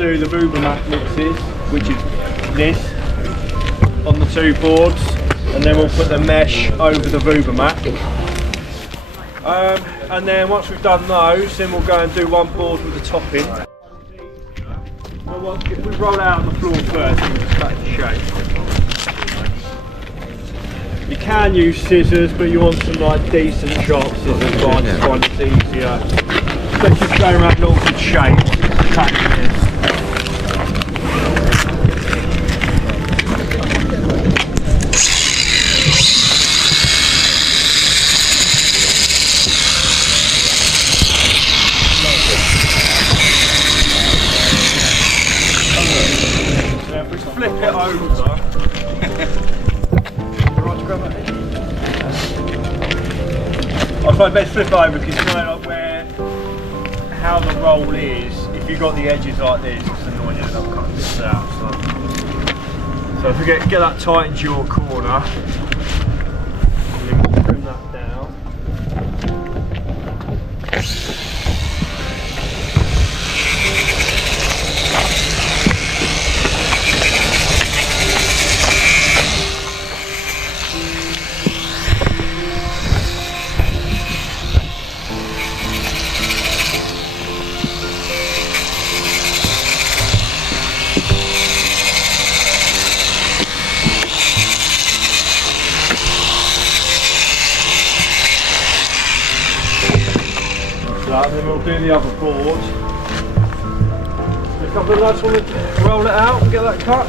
do the Rubermac mixes, which is this, on the 2 boards, and then we'll put the mesh over the Rubermac. And then once we've done those, then we'll go and do 1 board with the topping. Well, if we roll out on the floor first, we'll just cut it to shape. You can use scissors, but you want some like decent sharp scissors, right? This one is easier. Especially going around an awkward shape, cutting this. So if we flip it over. I suppose best flip over because you know like how the roll is. If you've got the edges like this, it's annoying you end up cutting this out. So if we get that tight into your corner, and then we'll trim that down. And then we'll do the other board. A couple of lads want to roll it out and get that cut.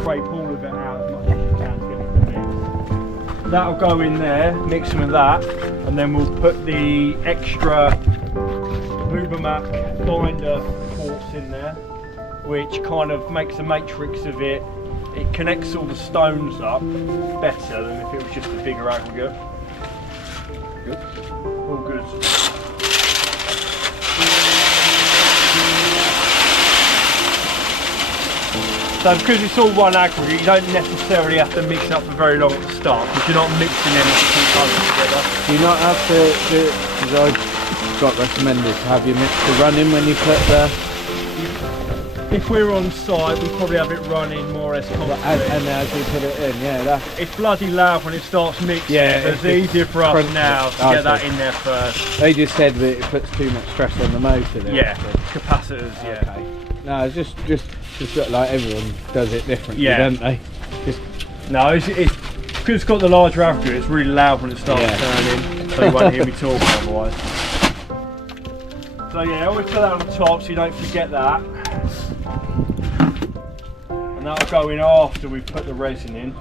Scrape all of it out as much as you can to get it to mix. That'll go in there, mix with that, and then we'll put the extra Rubermac binder quartz in there, which kind of makes a matrix of it. It connects all the stones up better than if it was just a bigger aggregate. Good. All good. So because it's all one aggregate, you don't necessarily have to mix up for very long at the start because you're not mixing them two colours together. Do you not have to do it, because I got recommended to have your mixer running when you put the... If we're on site, we probably have it running more or less constantly. And as you put it in, yeah. It's bloody loud when it starts mixing, yeah, so it's easier for us now to get that in there first. They just said that it puts too much stress on the motor there. Yeah, capacitors, yeah. Okay. No, it's just like everyone does it differently, don't they? No, it's because it's got the larger aggregate, it's really loud when it starts turning, so you won't hear me talking otherwise. So yeah, always put that on the top so you don't forget that. And that'll go in after we've put the resin in.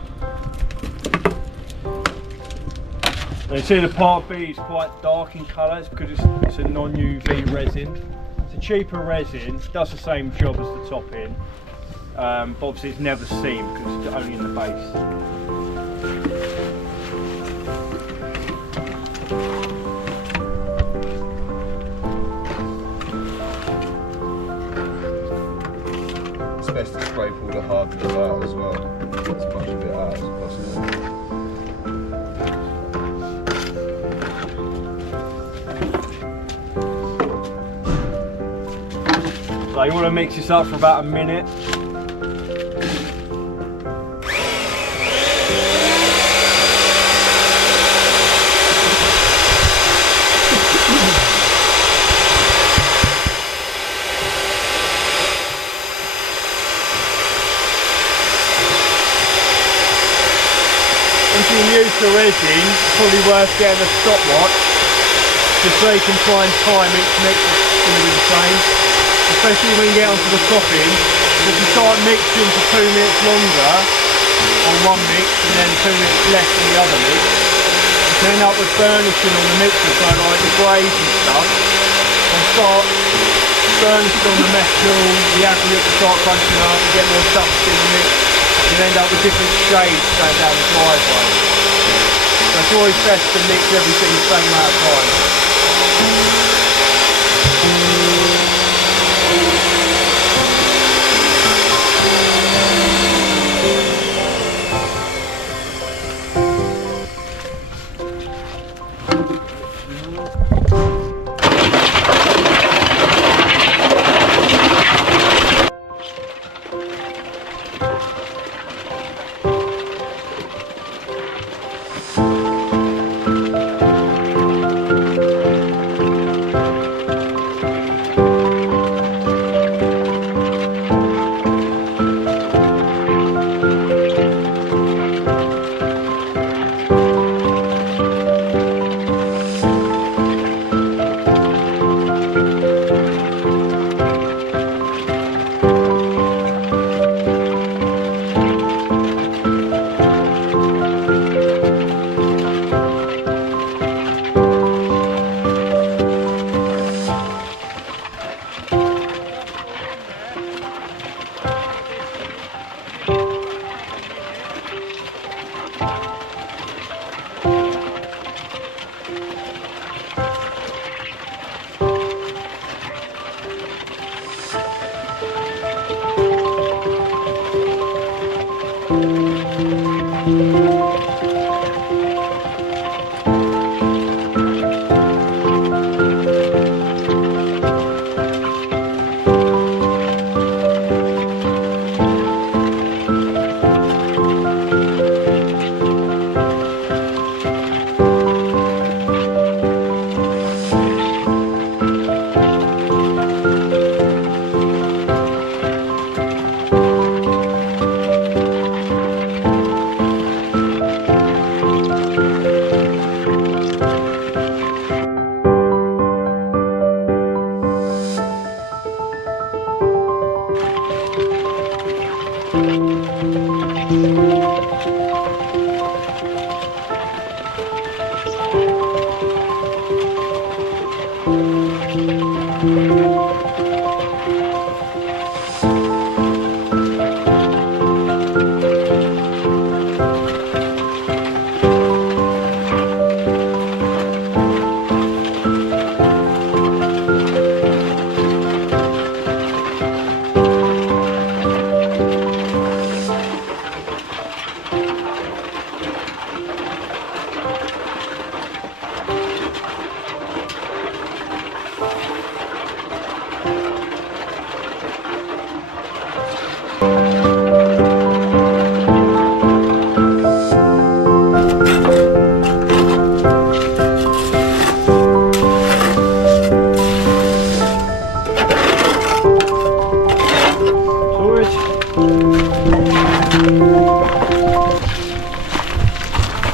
Now you see the part B is quite dark in colour, it's because it's a non-UV resin. It's a cheaper resin, does the same job as the top in, but obviously it's never seen because it's only in the base. It's best to scrape all the hardness out as well. Get as much of it out as possible. So you want to mix this up for about a minute. If you're new to resin, it's probably worth getting a stopwatch just so you can try and time each mix is going to be the same. Especially when you get onto the topping, if you start mixing for 2 minutes longer on one mix and then 2 minutes less on the other mix, you can end up with burnishing on the mixer, so like the greys and stuff, and start burnishing on the metal, the aggregate will start crunching up, you get more stuff in the mix, you end up with different shades going down the driveway. So it's always best to mix everything the same amount of time.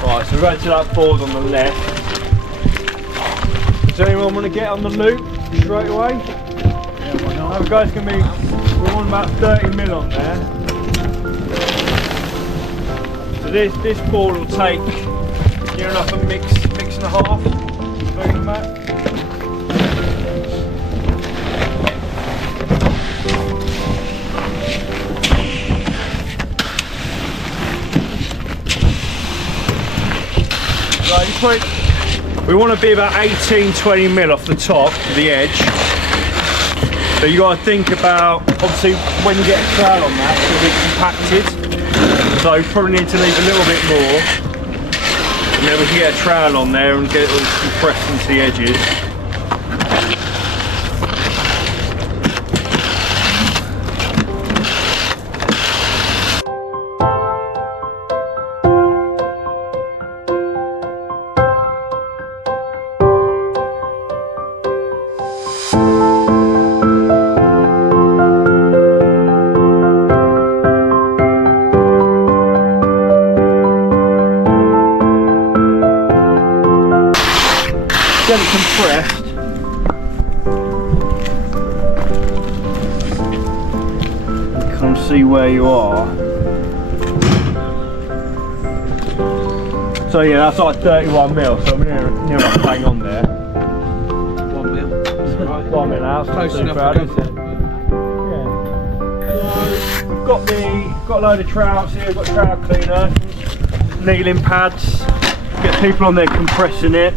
Right, so we're going to that board on the left. Does anyone want to get on the loop straight away? Yeah, why not? The guys can be, we're on about 30 mil on there. So this board will take near enough a mix and a half between them out. We want to be about 18-20 mil off the top of the edge. So you got to think about, obviously when you get a trowel on that, it's going to be compacted. So you probably need to leave a little bit more. And then we can get a trowel on there and get it all compressed into the edges. Get it compressed. Come see where you are. So yeah, that's like 31 mil, so we're near enough bang on there. 1 mil. Right. 1 mil out, Close enough bad, to is it? Yeah. So we've got a load of trouts here, we've got trout cleaner, kneeling pads, get people on there compressing it.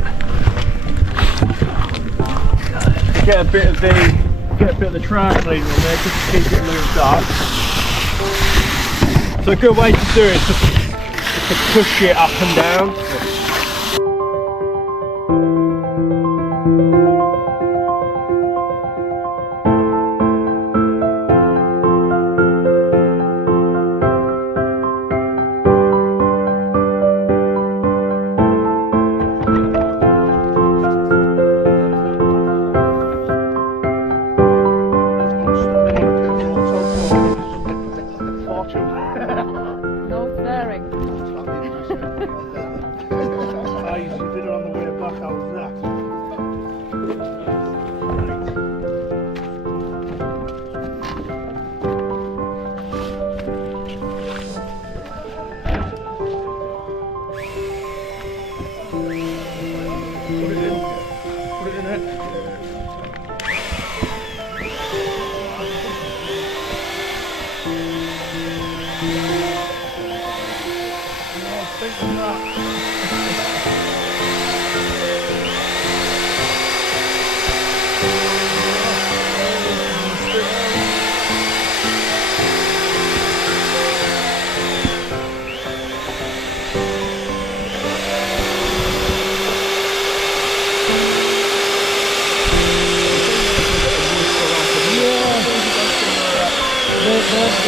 Get a bit of the trout cleaner on there just to keep it moved up. So a good way to do it is to push it up and down. No swearing. I used to do it on the way back, how was that? Put it in it.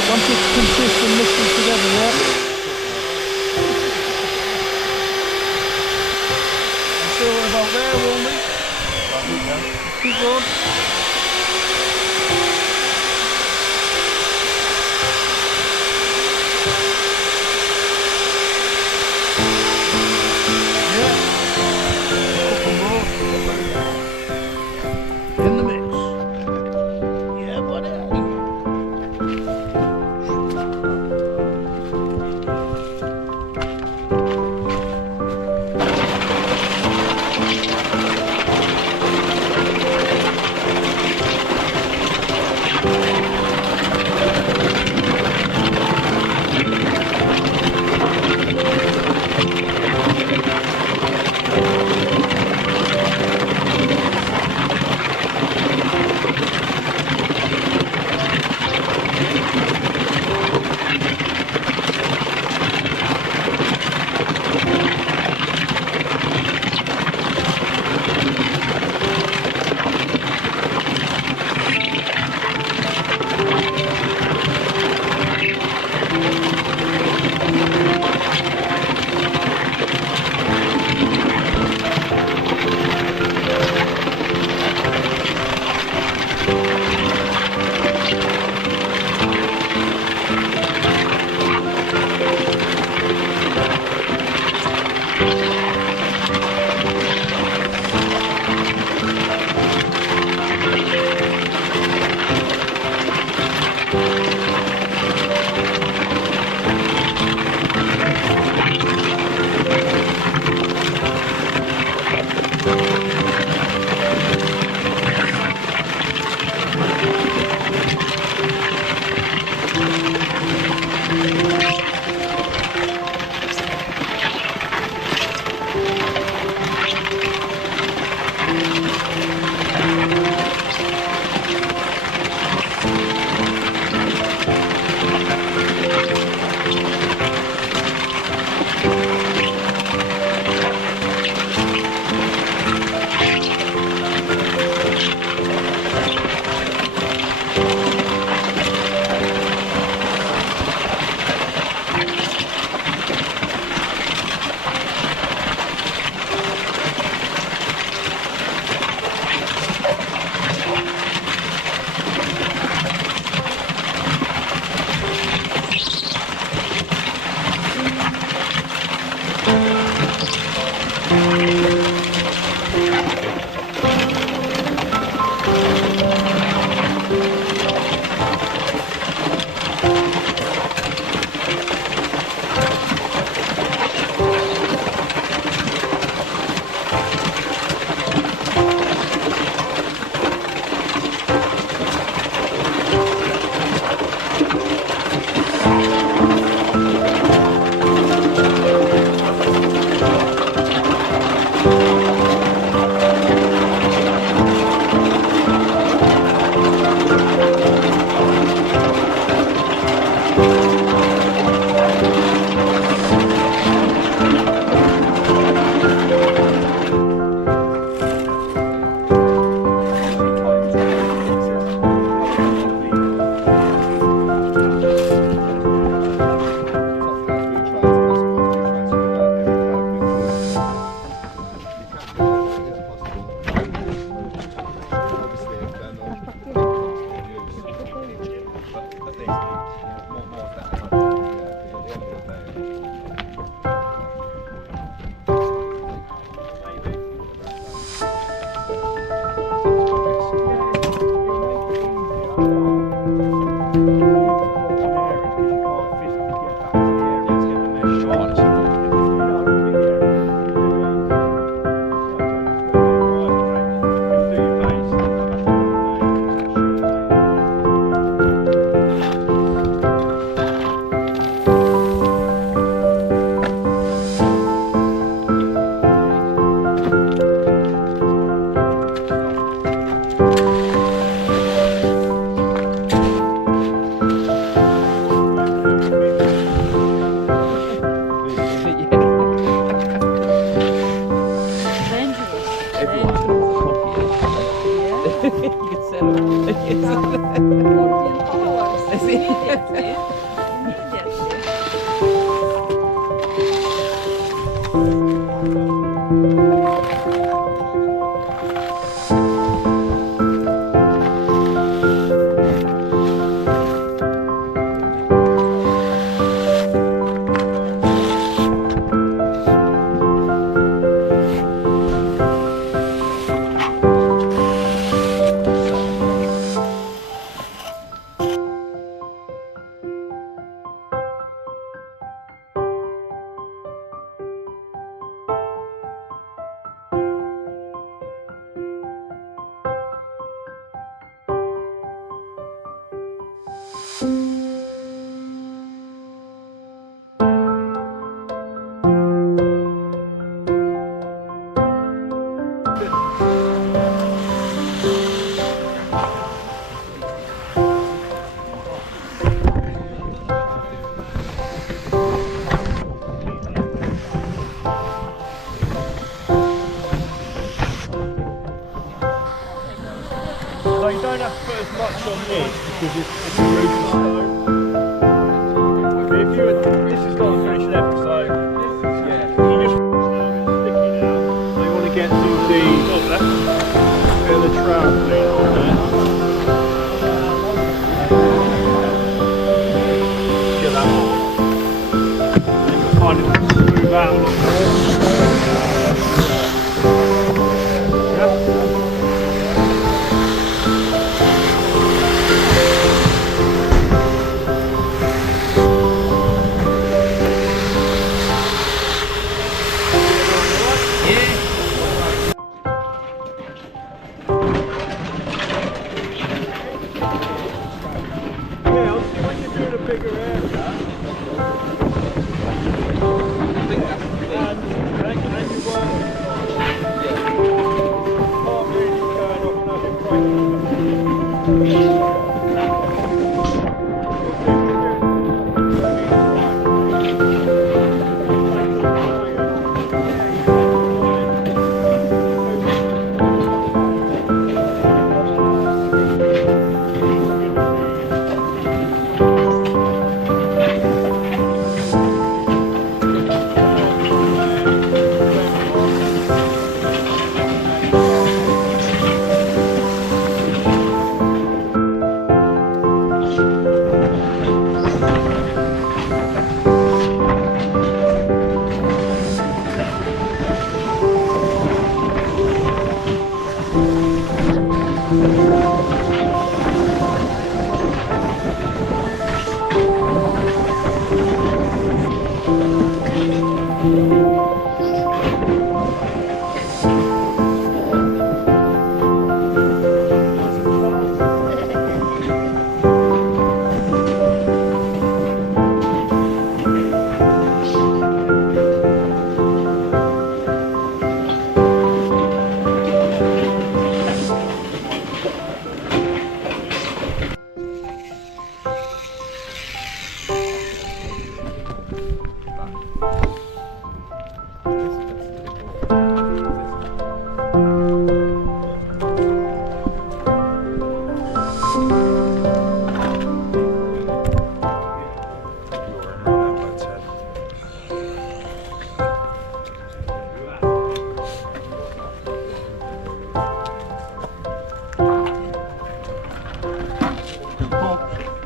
Once it's consistent, mixing together, yeah. Sure we're about there, won't we? Keep going. Yeah. In the mix. Yeah, buddy. So you don't have to put as much on this because it's a loose stone. But if you were, this is not a finished level, so you just stick it out. So you want to get to the bit of the trout clean on there. out a lot yeah, obviously when you're doing a bigger area, and you work, can't really turn off nothing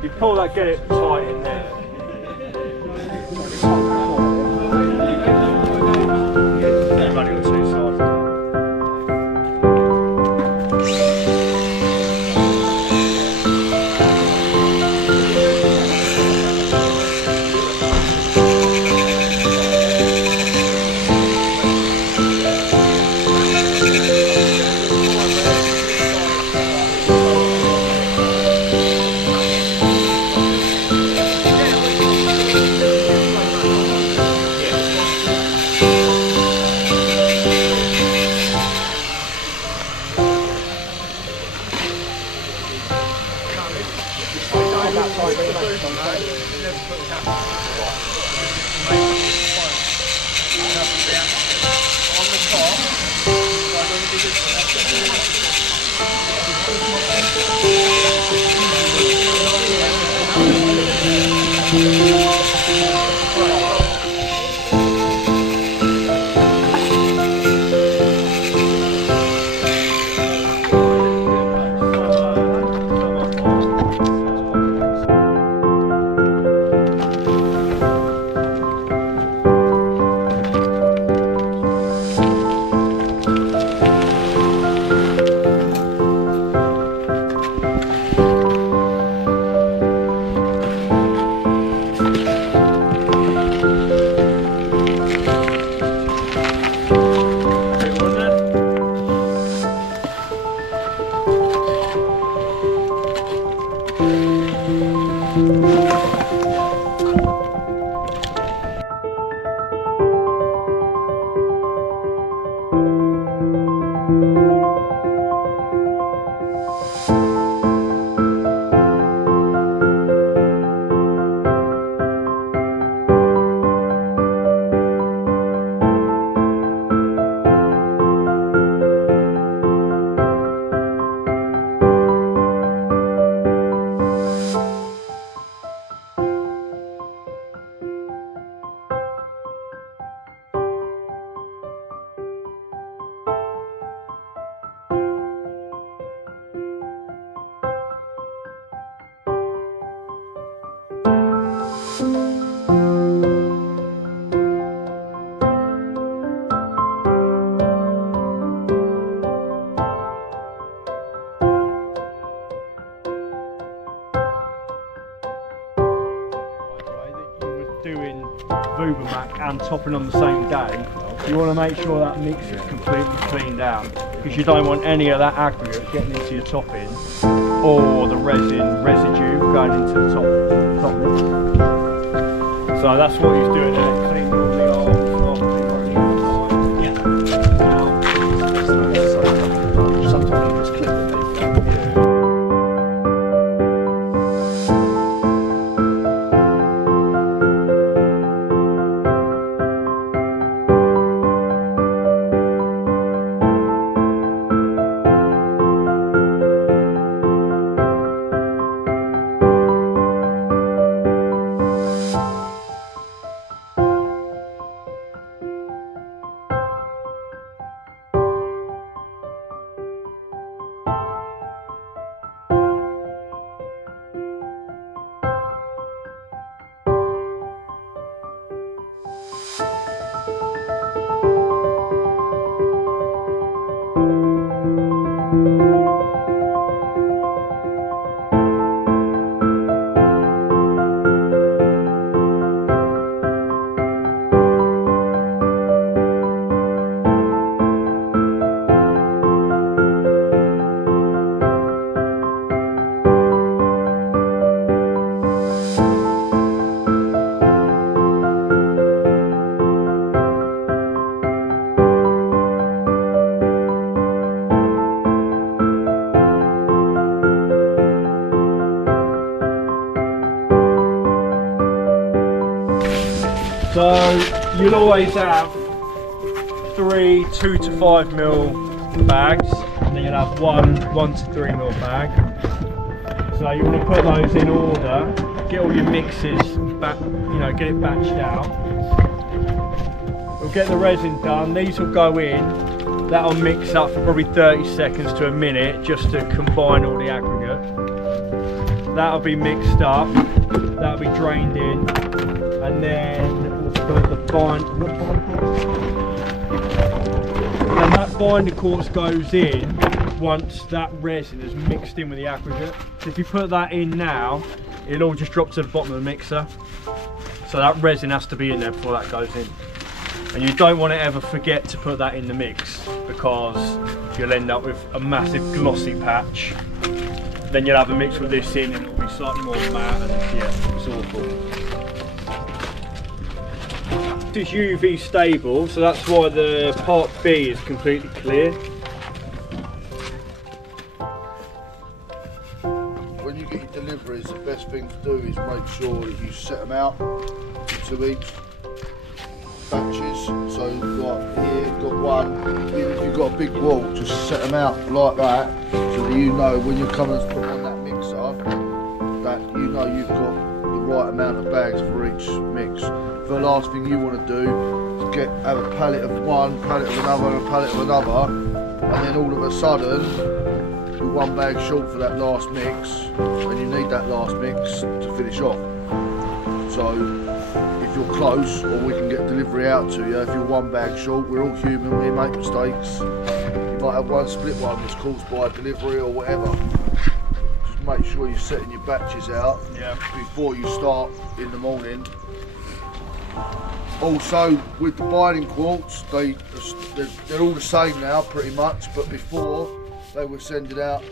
you pull that, get it tight in there. Running on two sides. doing Vubermac and topping on the same day, you want to make sure that mix is completely cleaned out, because you don't want any of that aggregate getting into your topping or the resin residue going into the top mix. So that's what he's doing there, cleaning all the arms off the origins. Yeah. Sometimes you just clip it. So you'll always have 3 2 to 5 mil bags, and then you'll have 1 to 3 mil bag. So you want to put those in order, get all your mixes back, get it batched out. We'll get the resin done, these will go in, that'll mix up for probably 30 seconds to a minute just to combine all the aggregate. That'll be mixed up, that'll be drained in, and then we'll put the and that binder quartz goes in once that resin is mixed in with the aggregate. So if you put that in now, it'll all just drop to the bottom of the mixer. So that resin has to be in there before that goes in. And you don't want to ever forget to put that in the mix, because you'll end up with a massive glossy patch. Then you'll have a mix with this in and it'll be slightly more matte, and yeah, it's awful. This is UV stable, so that's why the part B is completely clear. When you get your deliveries, the best thing to do is make sure that you set them out into each batches. So like here, you've got one, if you've got a big wall, just set them out like that, so that you know when you're coming to put on that mixer, that you know you've got the right amount of bags for each mix. The last thing you want to do is have a pallet of one, pallet of another, and a pallet of another, and then all of a sudden you're one bag short for that last mix, and you need that last mix to finish off. So if you're close, or we can get delivery out to you, if you're one bag short, we're all human, we make mistakes. You might have one split one that's caused by delivery or whatever. Just make sure you're setting your batches out before you start in the morning. Also, with the binding quartz, they're all the same now pretty much, but before they were sending out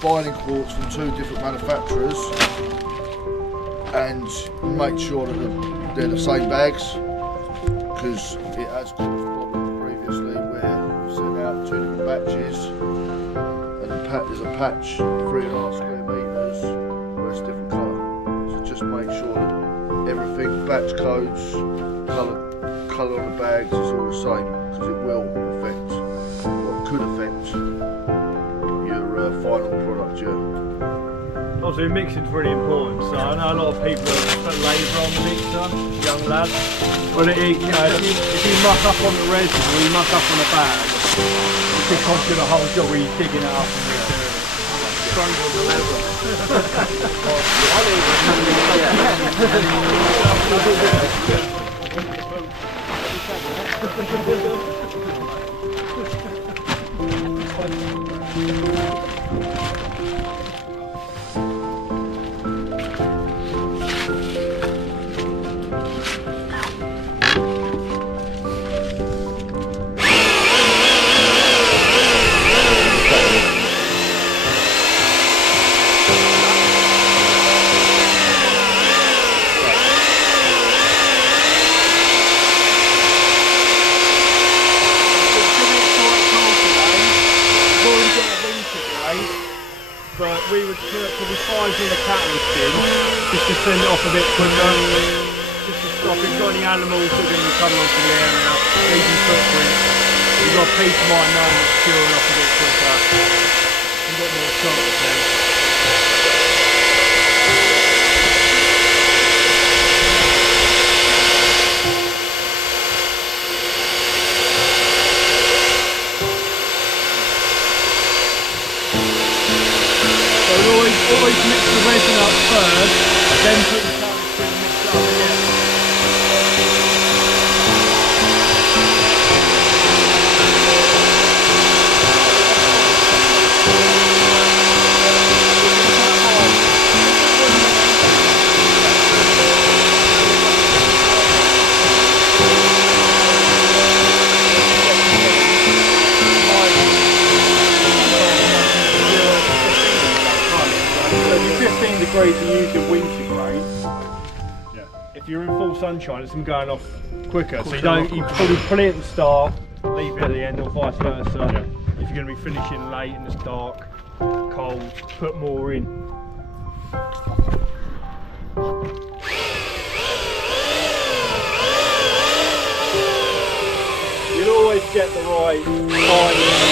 binding quartz from 2 different manufacturers, and make sure that they're the same bags, because it has caused problems previously where we sent out 2 different batches and there's a patch 3.5 square metres where it's different colour. So just make sure that everything, batch codes, colour on the bags is all the same, because it will affect, or could affect, your final product. Obviously mixing's really important, so I know a lot of people put labour on the mixer, young lads, but if you muck up on the resin or you muck up on the bag, it could cost you the whole job where you're digging it up and redoing it. Strangle the leather. but we would put probably 5 in a catalyst in, just to send it off a bit quicker, just to stop if you've got any animals that are going to be coming onto the area, leaving footprints. You've got peace of mind knowing it's curing off a bit quicker, a bit more chance then. Always mix the resin up first, then put the catalyst in and mix it up again. So if you're 15 degrees and use your winter grade, if you're in full sunshine, it's going off quicker. So you probably put it at the start, leave it at the end, or vice versa. If you're going to be finishing late and it's dark, cold, put more in. You'll always get the right time.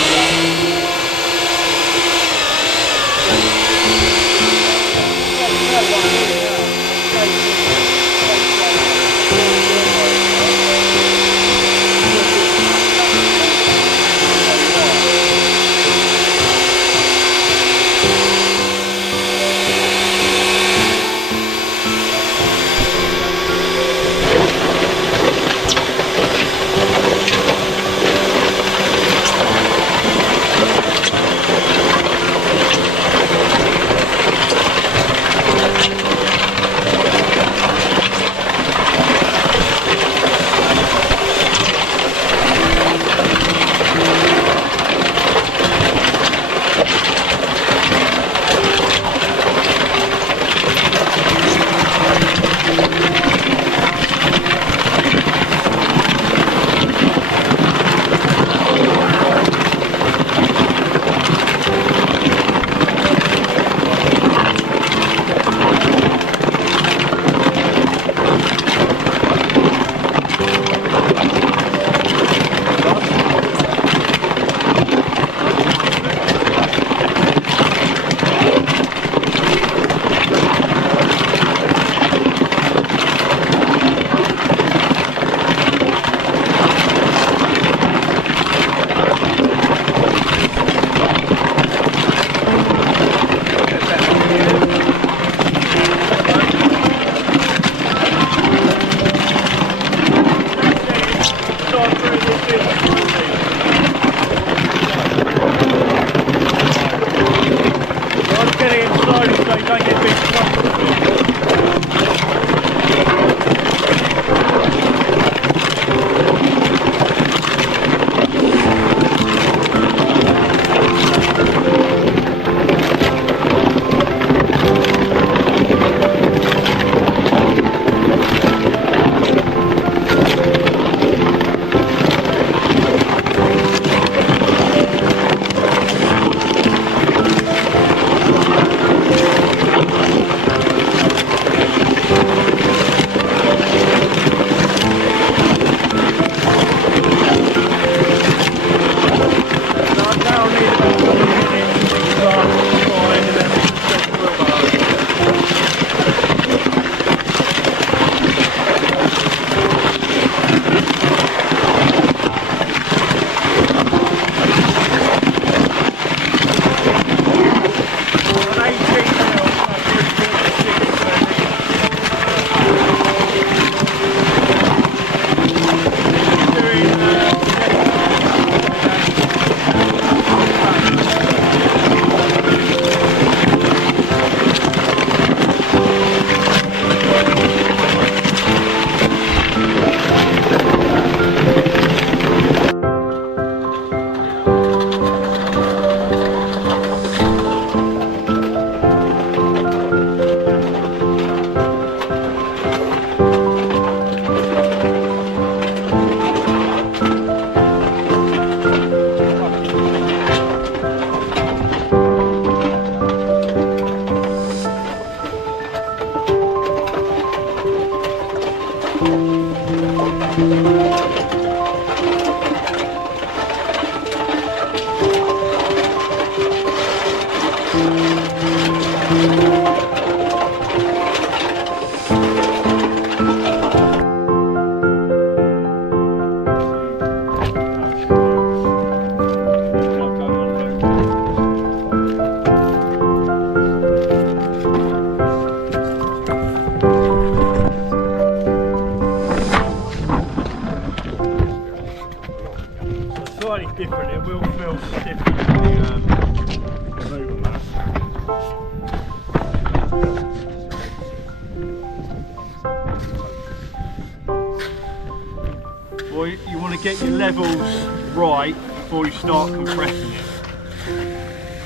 to get your levels right before you start compressing it.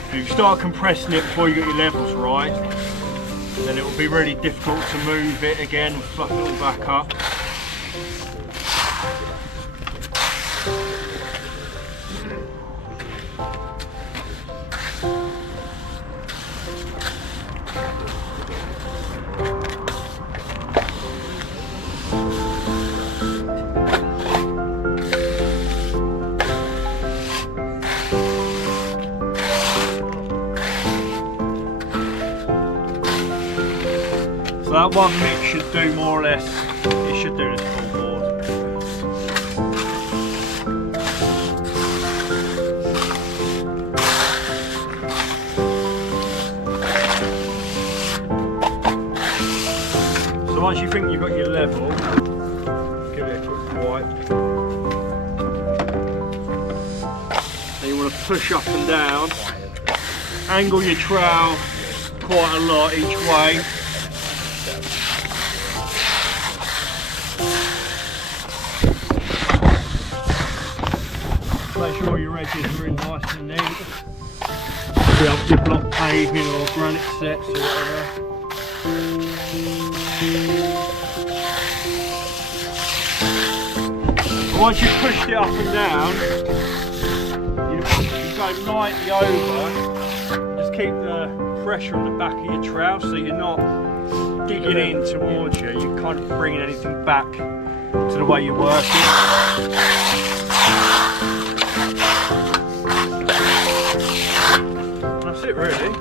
If you start compressing it before you get your levels right, then it will be really difficult to move it again and fluff it all back up. So that one mix should do more or less, it should do this full board. So once you think you've got your level, give it a quick wipe. Then you want to push up and down, angle your trowel quite a lot each way. Make sure your edges are in nice and neat. Be up to block paving or granite sets or whatever. Once you've pushed it up and down, you go lightly over. Just keep the pressure on the back of your trowel so you're not digging in towards you. You're kind of bringing anything back to the way you're working. That's it really.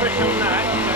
Push on that.